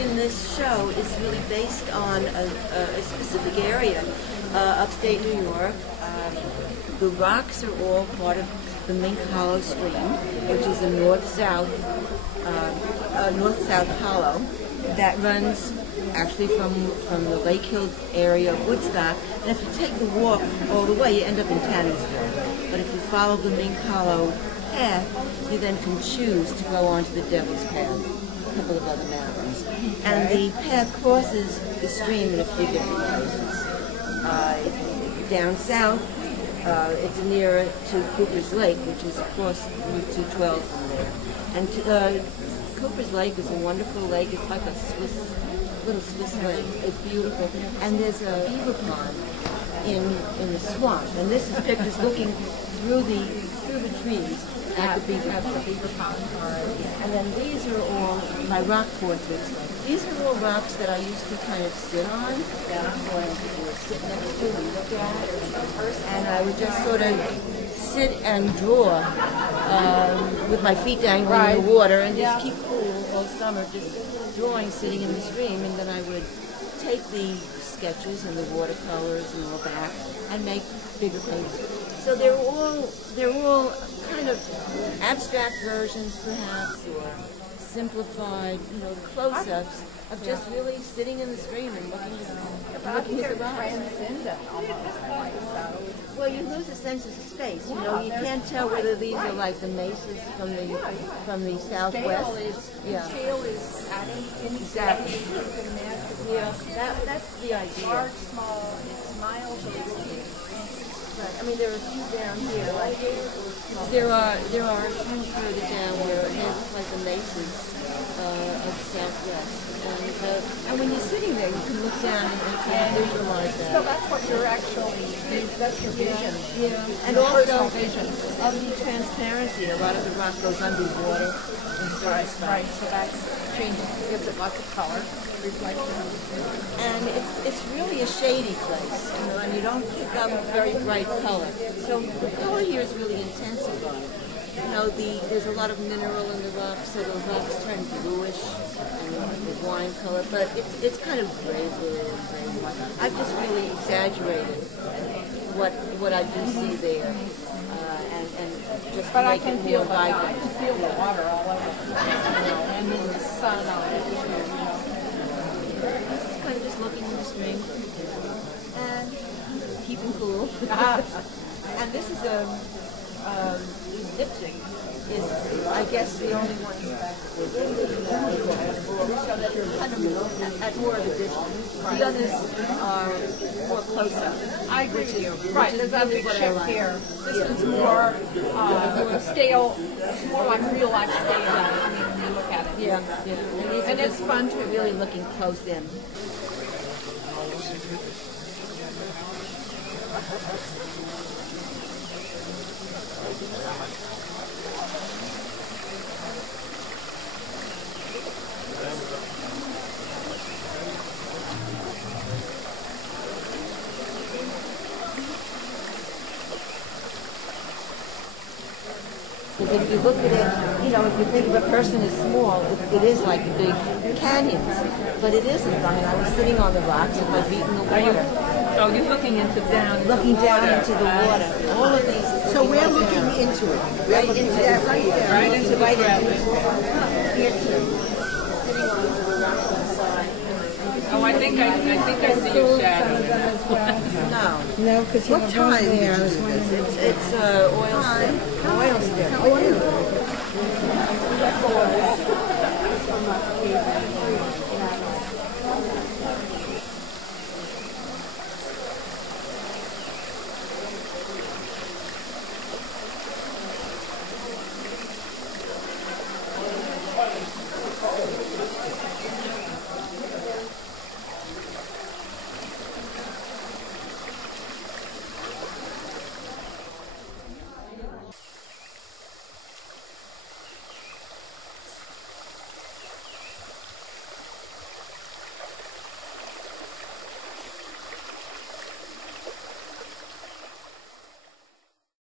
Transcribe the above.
in this show is really based on a specific area, upstate New York. The rocks are all part of the Mink Hollow stream, which is a north-south hollow that runs actually from the Lake Hill area of Woodstock. And if you take the walk all the way, you end up in Tanningsville. But if you follow the Mink Hollow path, you then can choose to go onto the Devil's Path, a couple of other mountains. And the path crosses the stream in a few different places. Down south, it's nearer to Cooper's Lake, which is across Route 212 from there. And Cooper's Lake is a wonderful lake. It's like a little Swiss lake. It's beautiful. And there's a beaver pond in the swamp. And this is pictures looking through the trees at the beaver pond. And then these are all my rock portraits. These are all rocks that I used to kind of sit on, or sit next to and look at. And I would just sort of sit and draw with my feet dangling in the water and just keep cool all summer, just drawing, sitting in the stream. And then I would take the sketches and the watercolors and all that and make bigger paintings. So they're all kind of abstract versions, perhaps, or simplified, close-ups of just really sitting in the stream and looking at the rocks. Well, you lose a sense of space. You can't tell whether these are like the mesas from the southwest. Scale is adding in exactly. Yeah, that's the idea. Large, small, it's miles of Right. I mean, there are a few down here. Like there are a few further down where it has like the mesas of the southwest. And when you're sitting there, you can look down and kind of visualize that. So that's what you're actually, that's your vision. Yeah. And also vision of the transparency. A lot of the rock goes underwater in certain spots. Right. So that's changing. Gives it lots of color, reflection. And it's really a shady place, and you don't pick up very bright color. So the color here is really intensified. There's a lot of mineral in the rocks, so the rocks turn bluish and the wine color, but it's kind of gray blue and gray white. I've just really exaggerated what I do see there, and just but make I can it feel more vibrant. I can feel the water all over, and then the sun on it. Kind of just looking in the stream and keeping cool. And this is dipstick is, I guess, the only one so that you're kind of at more of a distance. The others are more close up. I agree with you. Right, there's a big shift here. This one's more stale. It's more like real life stale when you look at it. Yeah. And it's fun to really looking close in. Because if you look at it, if you think of a person as small, it is like the big canyons. But it isn't. I mean, I was sitting on the rocks with my feet in the water. So you're looking into down into the water. All of these. So we're looking into it. Right into it. Right there. right into the gravity. Here too. Sitting on the rocks on the side. Oh, I think I see your shadow. No, because what time is this? It's oil stick. Oil stick.